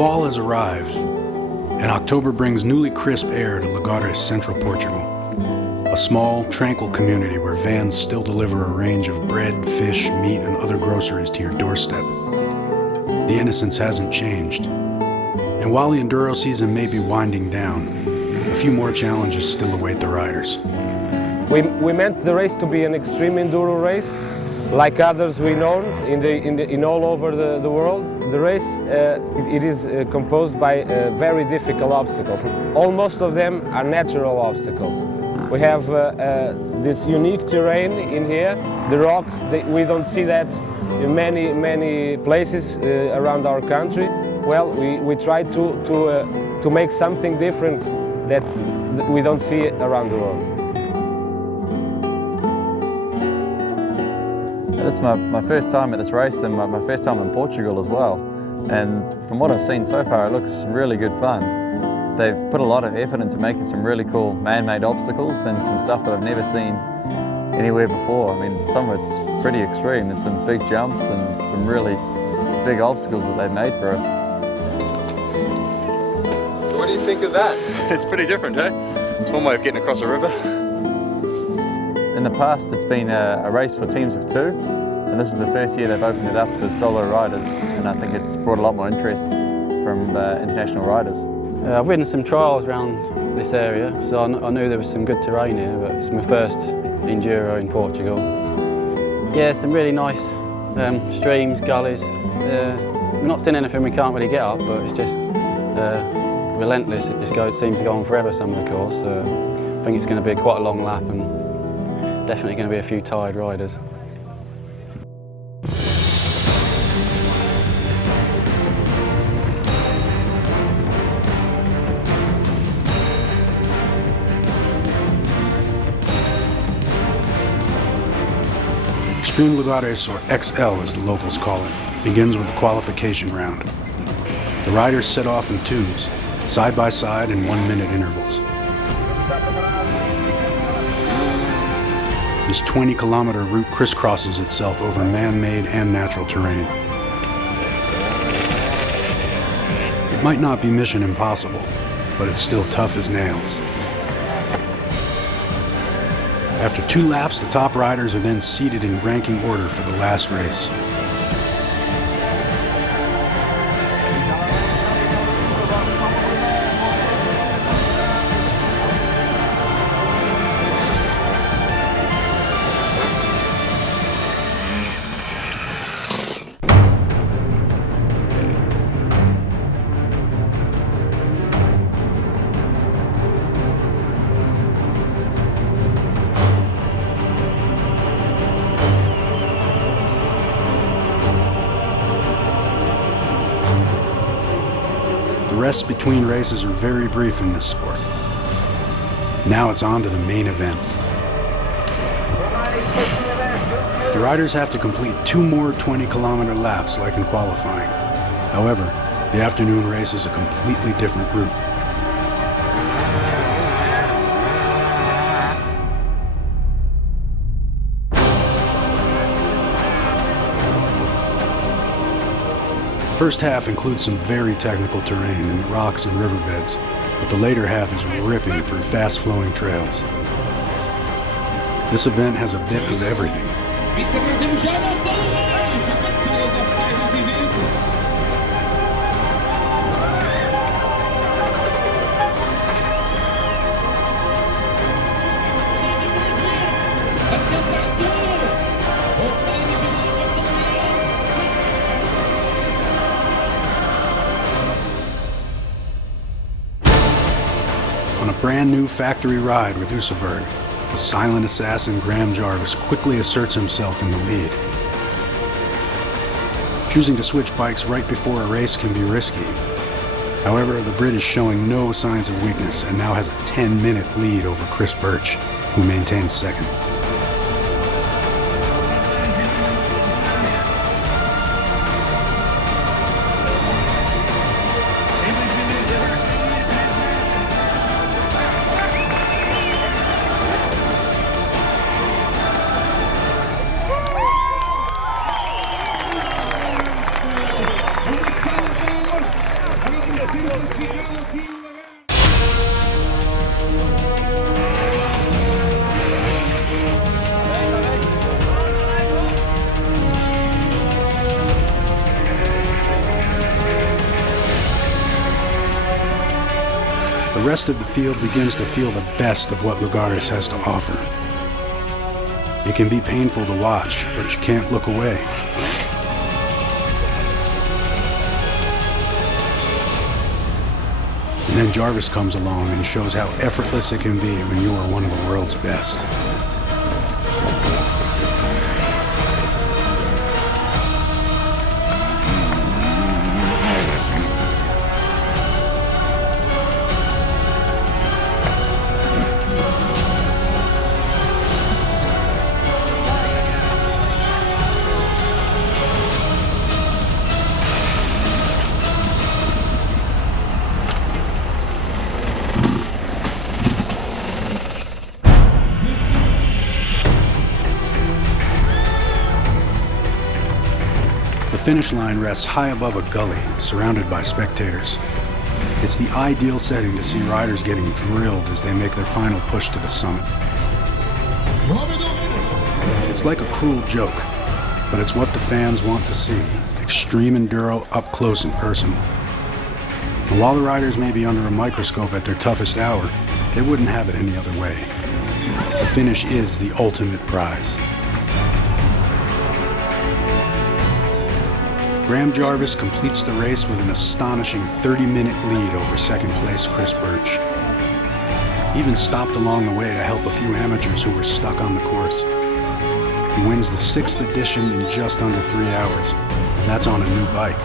Fall has arrived, and October brings newly crisp air to Lagares, central Portugal. A small, tranquil community where vans still deliver a range of bread, fish, meat, and other groceries to your doorstep. The innocence hasn't changed. And while the Enduro season may be winding down, a few more challenges still await the riders. We meant the race to be an extreme enduro race, like others we know in all over the world. The race it is composed by very difficult obstacles. Almost of them are natural obstacles. We have this unique terrain in here, the rocks. We don't see that in many places around our country. Well, we try to make something different that we don't see around the world. This is my first time at this race and my first time in Portugal as well. And from what I've seen so far, it looks really good fun. They've put a lot of effort into making some really cool man-made obstacles and some stuff that I've never seen anywhere before. I mean, some of it's pretty extreme. There's some big jumps and some really big obstacles that they've made for us. So what do you think of that? It's pretty different, eh? It's one way of getting across a river. In the past, it's been a race for teams of two, and this is the first year they've opened it up to solo riders, and I think it's brought a lot more interest from international riders. I've ridden some trials around this area, so I knew there was some good terrain here, but it's my first Enduro in Portugal. Yeah, some really nice streams, gullies. We're not seeing anything we can't really get up, but it's just relentless. It seems to go on forever, some of the course. I think it's going to be quite a long lap and definitely going to be a few tired riders. Extreme Lagares, or XL as the locals call it, begins with the qualification round. The riders set off in twos, side by side in 1 minute intervals. This 20-kilometer route crisscrosses itself over man-made and natural terrain. It might not be mission impossible, but it's still tough as nails. After 2 laps, the top riders are then seated in ranking order for the last race. The rests between races are very brief in this sport. Now it's on to the main event. The riders have to complete 2 more 20-kilometer laps like in qualifying. However, the afternoon race is a completely different route. The first half includes some very technical terrain in the rocks and riverbeds, but the later half is ripping for fast-flowing trails. This event has a bit of everything. On a brand new factory ride with Usaberg, the silent assassin Graham Jarvis quickly asserts himself in the lead. Choosing to switch bikes right before a race can be risky. However, the Brit is showing no signs of weakness and now has a 10-minute lead over Chris Birch, who maintains second. rest of the field begins to feel the best of what Lagares has to offer. It can be painful to watch, but you can't look away. And then Jarvis comes along and shows how effortless it can be when you are one of the world's best. The finish line rests high above a gully, surrounded by spectators. It's the ideal setting to see riders getting drilled as they make their final push to the summit. It's like a cruel joke, but it's what the fans want to see, extreme enduro up close and personal. And while the riders may be under a microscope at their toughest hour, they wouldn't have it any other way. The finish is the ultimate prize. Graham Jarvis completes the race with an astonishing 30-minute lead over second place Chris Birch. He even stopped along the way to help a few amateurs who were stuck on the course. He wins the 6th edition in just under 3 hours, and that's on a new bike.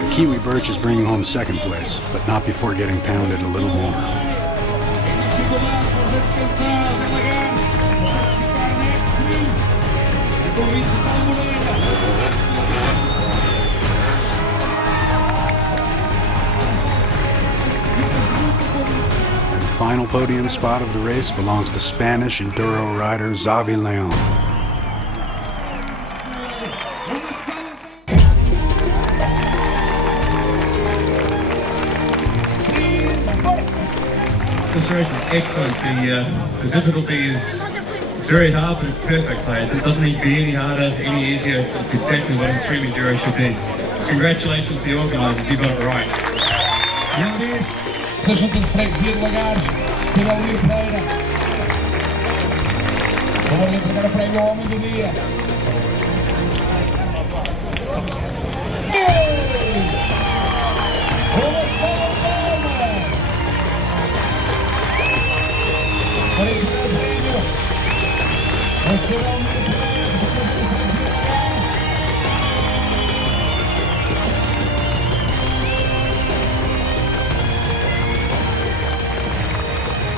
The Kiwi Birch is bringing home second place, but not before getting pounded a little more. And the final podium spot of the race belongs to Spanish enduro rider Xavi Leon. This race is excellent. The difficulty is very hard, but it's perfect. It doesn't need to be any harder, any easier. It's exactly what extreme enduro should be. Congratulations to the organisers, you got it right. Sejam de freguesia de Lagares, pela Uri Pereira. Vamos entregar o prémio ao homem do dia.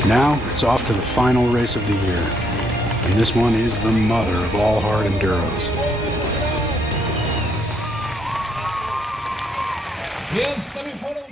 Now it's off to the final race of the year, and this one is the mother of all hard enduros. Eles também foram